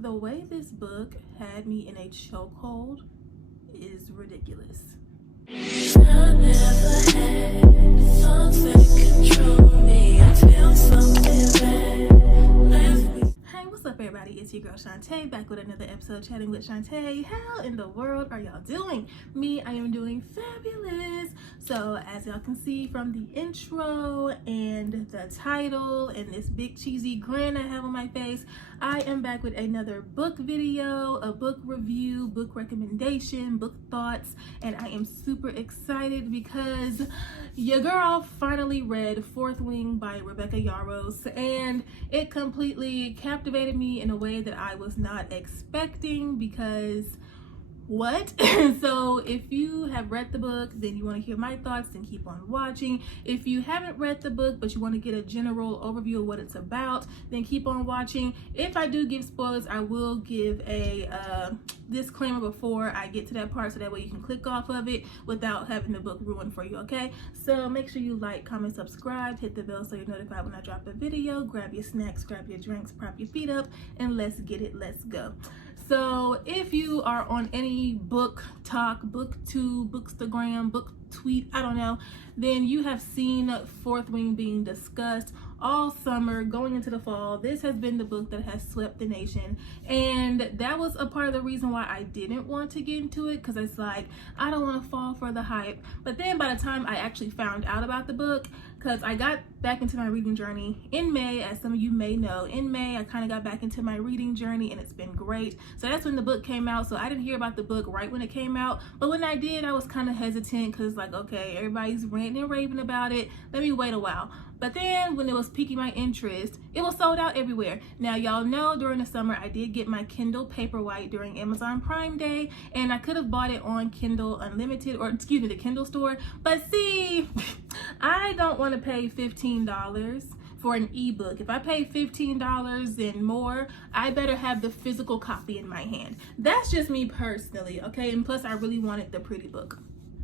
The way this book had me in a chokehold is ridiculous. I never had something control me. I feel something bad. Hey, what's up everybody? It's your girl Chanté back with another episode chatting with Chanté. How in the world are y'all doing? Me, I am doing fabulous. So as y'all can see from the intro and the title and this big cheesy grin I have on my face, I am back with another book video, a book review, book recommendation, book thoughts, and I am super excited because your girl finally read Fourth Wing by Rebecca Yarros, and it completely captivated me in a way that I was not expecting because what? So if you have read the book, then you want to hear my thoughts, then keep on watching. If you haven't read the book but you want to get a general overview of what it's about, then keep on watching. If I do give spoilers, I will give a disclaimer before I get to that part, so that way you can click off of it without having the book ruined for you, okay? So make sure you like, comment, subscribe, hit the bell so you're notified when I drop a video. Grab your snacks, grab your drinks, prop your feet up, and let's get it, let's go. So if you are on any book talk, booktube, bookstagram, book tweet, I don't know, then you have seen Fourth Wing being discussed all summer going into the fall. This has been the book that has swept the nation, and that was a part of the reason why I didn't want to get into it, because it's like I don't want to fall for the hype. But then by the time I actually found out about the book, because I got back into my reading journey in May, as some of you may know, in May I kind of got back into my reading journey, and it's been great. So that's when the book came out. So I didn't hear about the book right when it came out, but when I did, I was kind of hesitant because like, okay, everybody's ranting and raving about it, let me wait a while. But then when it was piquing my interest, it was sold out everywhere. Now y'all know during the summer I did get my Kindle Paperwhite during Amazon Prime Day, and I could have bought it on Kindle Unlimited, or excuse me, the Kindle store. But see, I don't want to pay $15 for an ebook. If I pay $15 and more, I better have the physical copy in my hand. That's just me personally, okay? And plus I really wanted the pretty book.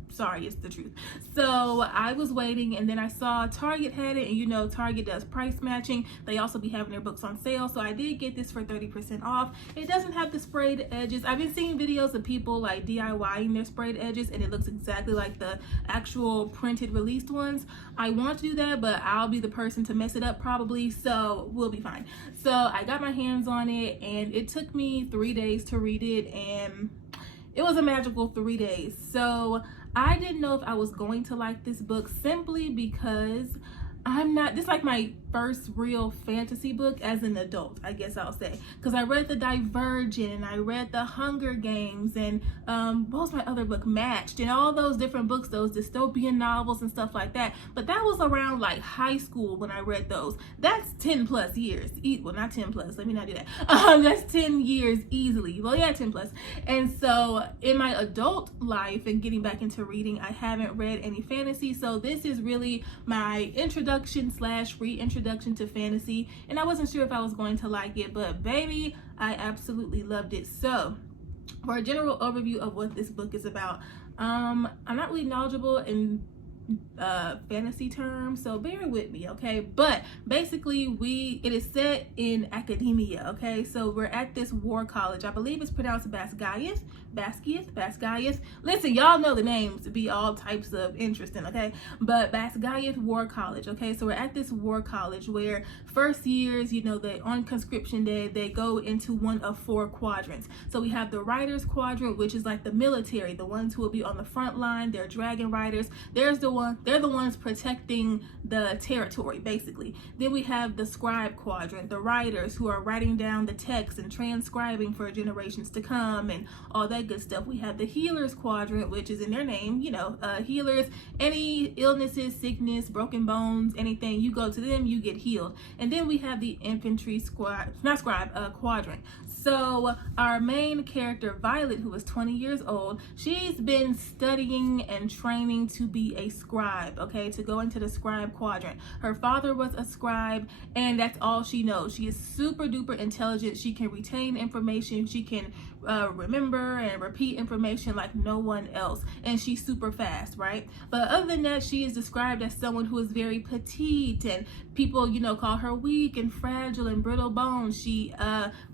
Sorry, it's the truth. So I was waiting, and then I saw Target had it, and you know Target does price matching. They also be having their books on sale, so I did get this for 30% off. It doesn't have the sprayed edges. I've been seeing videos of people like DIYing their sprayed edges, and it looks exactly like the actual printed released ones. I want to do that, but I'll be the person to mess it up probably, so we'll be fine. So I got my hands on it, and it took me 3 days to read it, and it was a magical 3 days. So I didn't know if I was going to like this book simply because this is like my first real fantasy book as an adult, I guess I'll say, because I read the Divergent, and I read the Hunger Games, and what was my other book, Matched, and all those different books, those dystopian novels and stuff like that. But that was around like high school when I read those. That's 10 plus years. Well, not 10 plus, let me not do that. That's 10 years easily. Well, yeah, 10 plus. And so in my adult life and getting back into reading, I haven't read any fantasy, so this is really my introduction / reintroduction to fantasy, and I wasn't sure if I was going to like it, but baby, I absolutely loved it. So for a general overview of what this book is about, I'm not really knowledgeable in fantasy terms, so bear with me, okay? But basically it is set in academia, okay? So we're at this war college. I believe it's pronounced Basgiath. Listen, y'all know the names be all types of interesting, okay? But Basgiath War College, okay? So we're at this war college where first years, you know, on conscription day, they go into one of 4 quadrants. So we have the Riders Quadrant, which is like the military, the ones who will be on the front line. They're dragon riders. They're the ones protecting the territory, basically. Then we have the Scribe Quadrant, the writers who are writing down the text and transcribing for generations to come and all that good stuff. We have the Healers Quadrant, which is in their name, you know, healers. Any illnesses, sickness, broken bones, anything, you go to them, you get healed. And then we have the Infantry Quadrant. So our main character, Violet, who is 20 years old, she's been studying and training to be a scribe, okay, to go into the Scribe Quadrant. Her father was a scribe, and that's all she knows. She is super duper intelligent. She can retain information. She can remember and repeat information like no one else, and she's super fast, right? But other than that, she is described as someone who is very petite, and people, you know, call her weak and fragile and brittle bones. She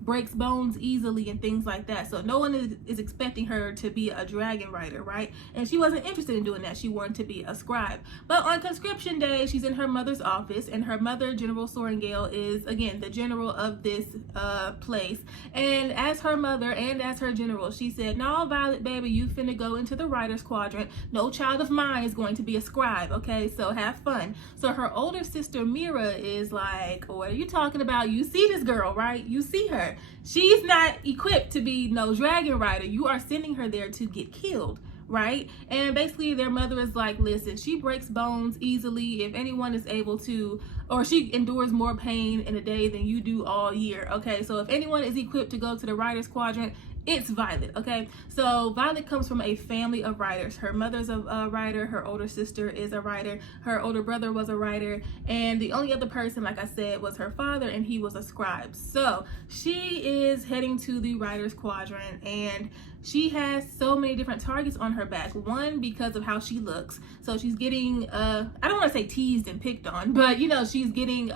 breaks bones bones easily and things like that. So no one is expecting her to be a dragon rider, right? And she wasn't interested in doing that. She wanted to be a scribe. But on conscription day, she's in her mother's office, and her mother, General Sorrengail, is again the general of this place. And as her mother and as her general, she said, "No, Violet, baby, you finna go into the writer's quadrant. No child of mine is going to be a scribe, okay? So have fun." So her older sister Mira is like, "What are you talking about? You see this girl, right? You see her. She's not equipped to be no dragon rider. You are sending her there to get killed." Right? And basically their mother is like, "Listen, she breaks bones easily. If anyone is able to, or she endures more pain in a day than you do all year, okay? So if anyone is equipped to go to the writer's quadrant, it's Violet," okay? So Violet comes from a family of writers. Her mother's a writer, her older sister is a writer, her older brother was a writer, and the only other person, like I said, was her father, and he was a scribe. So she is heading to the writer's quadrant, and she has so many different targets on her back. One, because of how she looks. So she's getting, I don't want to say teased and picked on, but you know, she's getting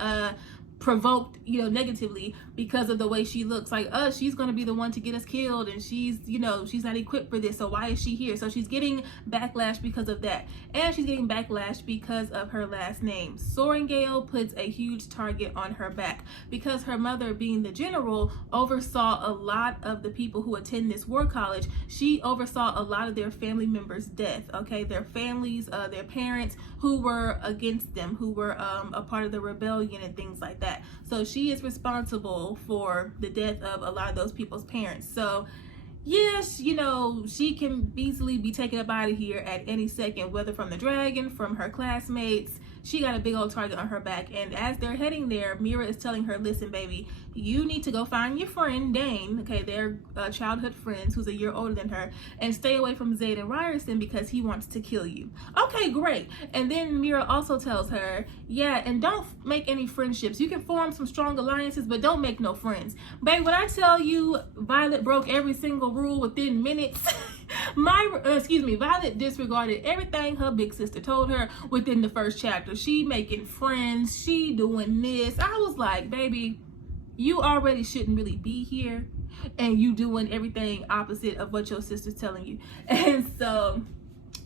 provoked, you know, negatively because of the way she looks. Like, she's going to be the one to get us killed, and she's, you know, she's not equipped for this, so why is she here? So she's getting backlash because of that, and she's getting backlash because of her last name. Sorrengail puts a huge target on her back because her mother, being the general, oversaw a lot of the people who attend this war college. She oversaw a lot of their family members' death, okay? Their families, their parents who were against them, who were a part of the rebellion and things like that. So she is responsible for the death of a lot of those people's parents. So yes, you know, she can easily be taken up out of here at any second, whether from the dragon, from her classmates. She got a big old target on her back. And as they're heading there, Mira is telling her, "Listen, baby, you need to go find your friend Dane," okay, they're childhood friends, who's a year older than her, "and stay away from Xaden Ryerson because he wants to kill you." Okay, great. And then Mira also tells her, "Yeah, and don't make any friendships. You can form some strong alliances, but don't make no friends." Babe, when I tell you Violet broke every single rule within minutes, Violet disregarded everything her big sister told her within the first chapter. She making friends, she doing this. I was like, baby, you already shouldn't really be here, and you doing everything opposite of what your sister's telling you. And so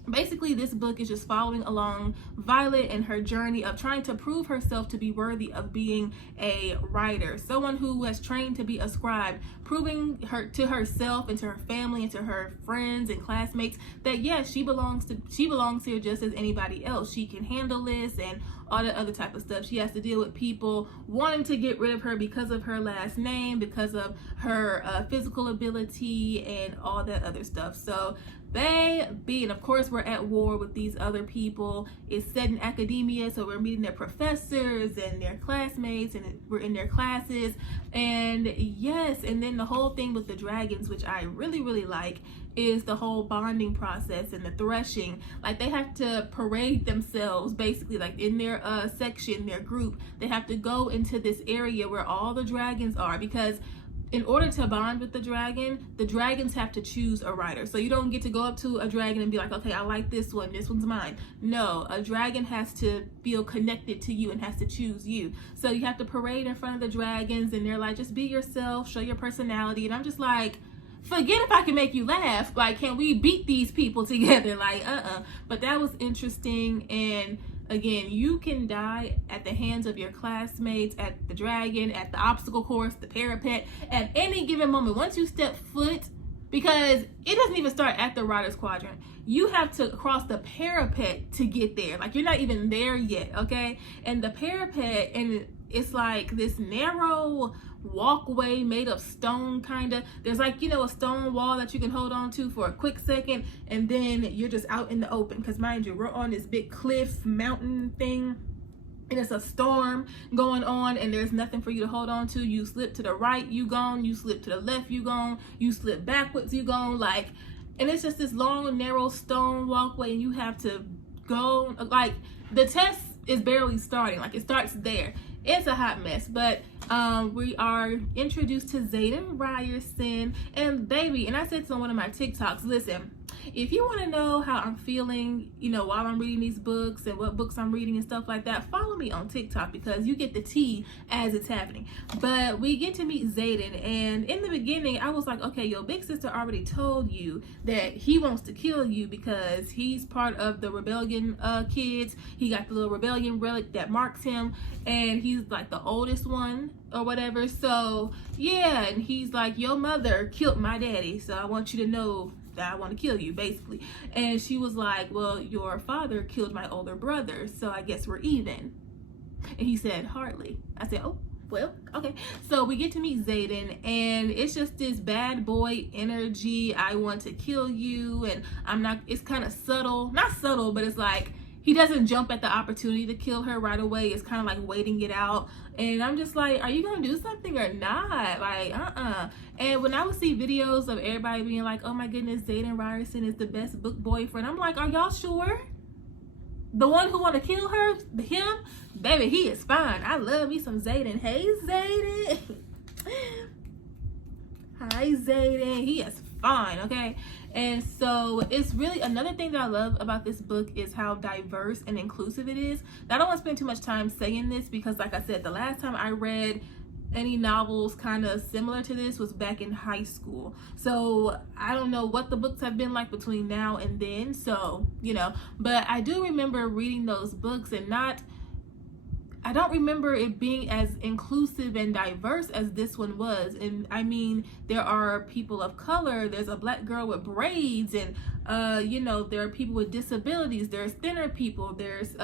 basically this book is just following along Violet and her journey of trying to prove herself to be worthy of being a writer, someone who has trained to be a scribe, proving her to herself and to her family and to her friends and classmates that yes, she belongs here just as anybody else. She can handle this and all that other type of stuff. She has to deal with people wanting to get rid of her because of her last name, because of her physical ability and all that other stuff. So baby, and of course we're at war with these other people. It's set in academia, so we're meeting their professors and their classmates, and we're in their classes. And yes, and then the whole thing with the dragons, which I really like, is the whole bonding process and the threshing. Like, they have to parade themselves, basically, like in their section, their group, they have to go into this area where all the dragons are, because in order to bond with the dragons have to choose a rider. So you don't get to go up to a dragon and be like, "Okay, I like this one's mine." No, a dragon has to feel connected to you and has to choose you. So you have to parade in front of the dragons, and they're like, "Just be yourself, show your personality." And I'm just like, forget if I can make you laugh. Like, can we beat these people together? Like, But that was interesting. And again, you can die at the hands of your classmates, at the dragon, at the obstacle course, the parapet, at any given moment. Once you step foot, because it doesn't even start at the writer's quadrant. You have to cross the parapet to get there. Like, you're not even there yet, okay? And the parapet, and it's like this narrow walkway made of stone, kind of. There's like, you know, a stone wall that you can hold on to for a quick second, and then you're just out in the open. Because mind you, we're on this big cliff mountain thing, and it's a storm going on, and there's nothing for you to hold on to. You slip to the right, you gone. You slip to the left, you gone. You slip backwards, you gone. Like, and it's just this long, narrow stone walkway, and you have to go. Like, the test is barely starting. Like, it starts there. It's a hot mess. But we are introduced to Xaden Ryerson, and baby, and I said to one of my TikToks, listen, if you want to know how I'm feeling, you know, while I'm reading these books and what books I'm reading and stuff like that, follow me on TikTok, because you get the tea as it's happening. But we get to meet Xaden, and in the beginning I was like, okay, your big sister already told you that he wants to kill you because he's part of the rebellion kids. He got the little rebellion relic that marks him, and he's like the oldest one or whatever. So yeah, and he's like, your mother killed my daddy, so I want you to know that I want to kill you, basically. And she was like, well, your father killed my older brother, so I guess we're even. And he said, hardly. I said, oh, well, okay. So we get to meet Xaden, and it's just this bad boy energy. I want to kill you, and I'm not, it's kind of subtle, not subtle, but it's like he doesn't jump at the opportunity to kill her right away. It's kind of like waiting it out. And I'm just like, are you gonna do something or not? Like, And when I would see videos of everybody being like, oh my goodness, Xaden Ryerson is the best book boyfriend, I'm like, are y'all sure? The one who want to kill her, him, baby, he is fine. I love me some Xaden. Hey, Xaden. Hi, Xaden. He is fine, okay? And so it's really, another thing that I love about this book is how diverse and inclusive it is. Now, I don't want to spend too much time saying this because, like I said, the last time I read any novels kind of similar to this was back in high school. So I don't know what the books have been like between now and then. So, you know, but I do remember reading those books and I don't remember it being as inclusive and diverse as this one was. And I mean, there are people of color, there's a black girl with braids, and you know, there are people with disabilities, there's thinner people, there's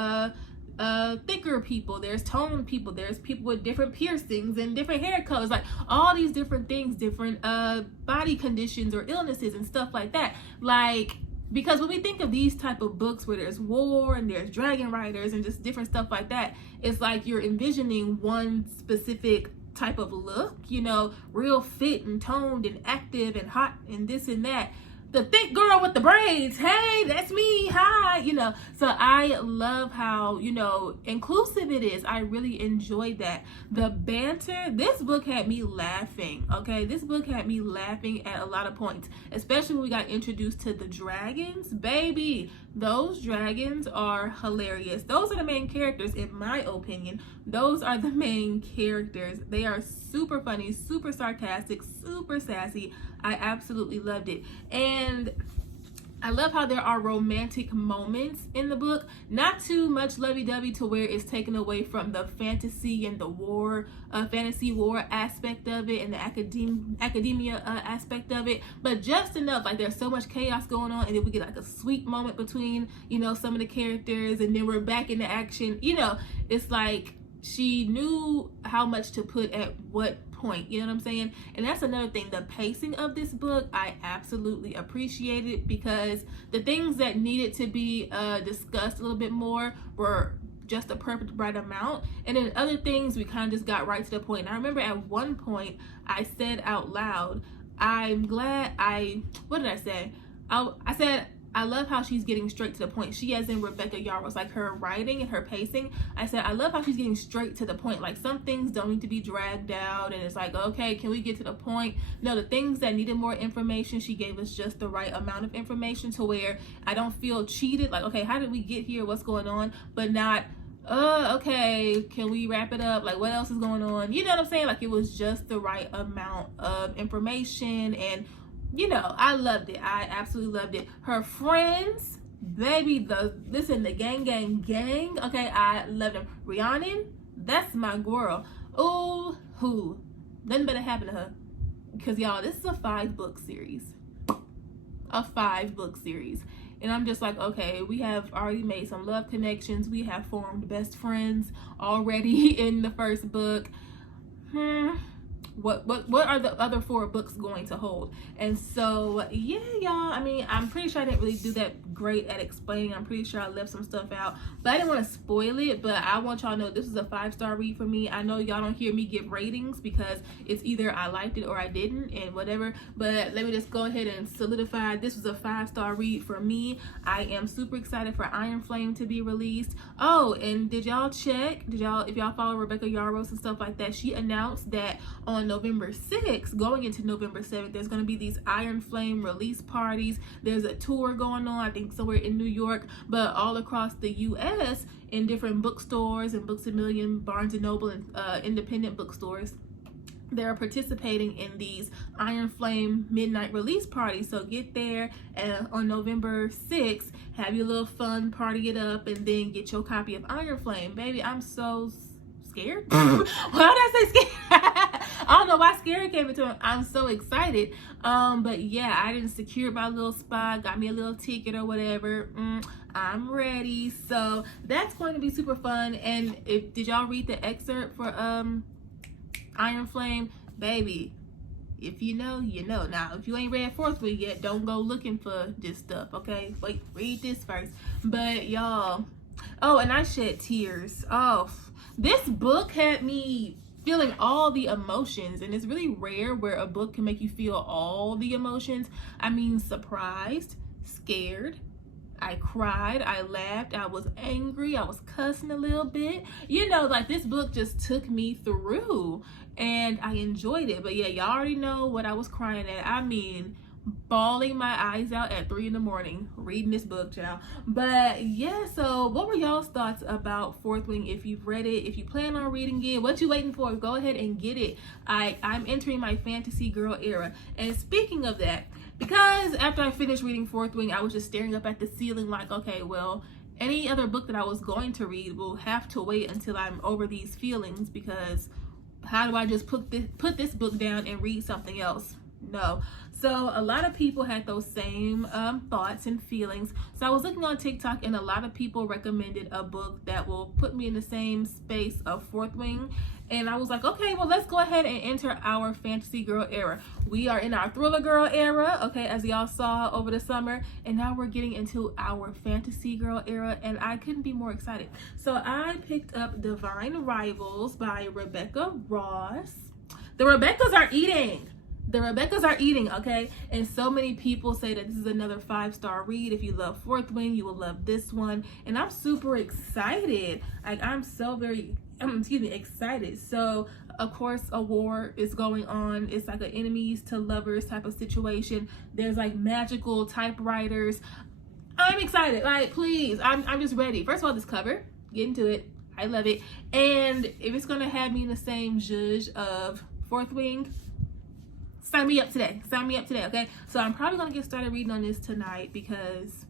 thicker people, there's toned people, there's people with different piercings and different hair colors, like all these different things, different body conditions or illnesses and stuff like that. Like, because when we think of these type of books where there's war and there's dragon riders and just different stuff like that, it's like you're envisioning one specific type of look, you know, real fit and toned and active and hot and this and that. The thick girl with the braids, hey, that's me, hi, you know. So I love how, you know, inclusive it is. I really enjoyed that. The banter, this book had me laughing, okay? This book had me laughing at a lot of points, especially when we got introduced to the dragons. Baby, those dragons are hilarious. Those are the main characters, in my opinion. Those are the main characters. They are super funny, super sarcastic, super sassy. I absolutely loved it. And I love how there are romantic moments in the book. Not too much lovey-dovey to where it's taken away from the fantasy and the war, fantasy war aspect of it and the academia aspect of it, but just enough. Like, there's so much chaos going on, and then we get like a sweet moment between, you know, some of the characters, and then we're back into action. You know, it's like she knew how much to put at what point, you know what I'm saying? And that's another thing, the pacing of this book, I absolutely appreciated, because the things that needed to be discussed a little bit more were just the perfect right amount, and then other things we kind of just got right to the point. And I remember at one point I said out loud, I'm glad what did I say? I said, I love how she's getting straight to the point. She, as in Rebecca Yarros, like her writing and her pacing. I said, I love how she's getting straight to the point. Like, some things don't need to be dragged out, and it's like, okay, can we get to the point? No, the things that needed more information, she gave us just the right amount of information to where I don't feel cheated. Like, okay, how did we get here? What's going on? But not, okay, can we wrap it up? Like, what else is going on? You know what I'm saying? Like, it was just the right amount of information, and you know, I loved it. I absolutely loved it. Her friends, baby, the gang. Okay, I loved them. Rhiannon, that's my girl. Oh, who? Nothing better happen to her. Because y'all, this is a 5-book series. A 5-book series. And I'm just like, okay, we have already made some love connections. We have formed best friends already in the first book. What are the other 4 books going to hold? And so yeah, y'all, I mean, I'm pretty sure I didn't really do that great at explaining. I'm pretty sure I left some stuff out, but I didn't want to spoil it. But I want y'all to know this is a 5-star read for me. I know y'all don't hear me give ratings because it's either I liked it or I didn't and whatever, but let me just go ahead and solidify this was a 5-star read for me. I am super excited for Iron Flame to be released. Oh, and if y'all follow Rebecca Yarros and stuff like that, she announced that on on November 6th, going into November 7th, there's going to be these Iron Flame release parties. There's a tour going on, I think somewhere in New York, but all across the U.S. in different bookstores and Books A Million, Barnes & Noble, and independent bookstores. They're participating in these Iron Flame midnight release parties. So get there on November 6th, have your little fun, party it up, and then get your copy of Iron Flame. Baby, I'm so scared. Why did I say scared? I don't know why scared came into it. I'm so excited. But yeah, I didn't secure my little spot, got me a little ticket or whatever. I'm ready. So that's going to be super fun. And did y'all read the excerpt for Iron Flame? Baby, if you know, you know. Now, if you ain't read Fourth Wing yet, don't go looking for this stuff, okay? Wait, read this first. But y'all, oh, and I shed tears. Oh, this book had me feeling all the emotions, and it's really rare where a book can make you feel all the emotions. I mean, surprised, scared, I cried, I laughed, I was angry, I was cussing a little bit. You know, like, this book just took me through, and I enjoyed it. But yeah, y'all already know what I was crying at. I mean, bawling my eyes out at 3 in the morning reading this book, y'all. But yeah, so what were y'all's thoughts about Fourth Wing? If you've read it, if you plan on reading it, what you waiting for? Go ahead and get it. I'm entering my fantasy girl era. And speaking of that, because after I finished reading Fourth Wing, I was just staring up at the ceiling like, okay, well, any other book that I was going to read will have to wait until I'm over these feelings, because how do I just put this book down and read something else? No. So a lot of people had those same thoughts and feelings. So I was looking on TikTok, and a lot of people recommended a book that will put me in the same space of Fourth Wing. And I was like, okay, well, let's go ahead and enter our fantasy girl era. We are in our thriller girl era, okay, as y'all saw over the summer. And now we're getting into our fantasy girl era, and I couldn't be more excited. So I picked up Divine Rivals by Rebecca Yarros. The Rebeccas are eating. The Rebeccas are eating, okay? And so many people say that this is another 5-star read. If you love Fourth Wing, you will love this one. And I'm super excited. Like, I'm so very, excited. So, of course, a war is going on. It's like an enemies to lovers type of situation. There's like magical typewriters. I'm excited. Like, please, I'm just ready. First of all, this cover, get into it. I love it. And if it's going to have me in the same zhuzh of Fourth Wing, sign me up today. Sign me up today, okay? So I'm probably going to get started reading on this tonight, because,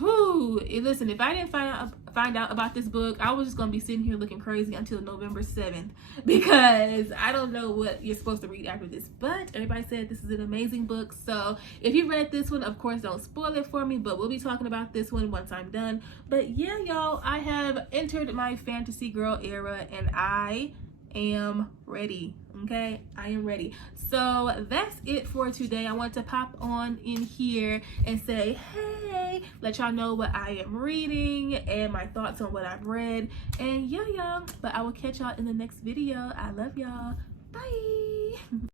listen, if I didn't find out about this book, I was just going to be sitting here looking crazy until November 7th, because I don't know what you're supposed to read after this. But everybody said this is an amazing book. So if you read this one, of course, don't spoil it for me, but we'll be talking about this one once I'm done. But yeah, y'all, I have entered my fantasy girl era, and I am ready, okay? I am ready. So that's it for today. I want to pop on in here and say, hey, let y'all know what I am reading and my thoughts on what I've read. And yeah, y'all, but I will catch y'all in the next video. I love y'all. Bye.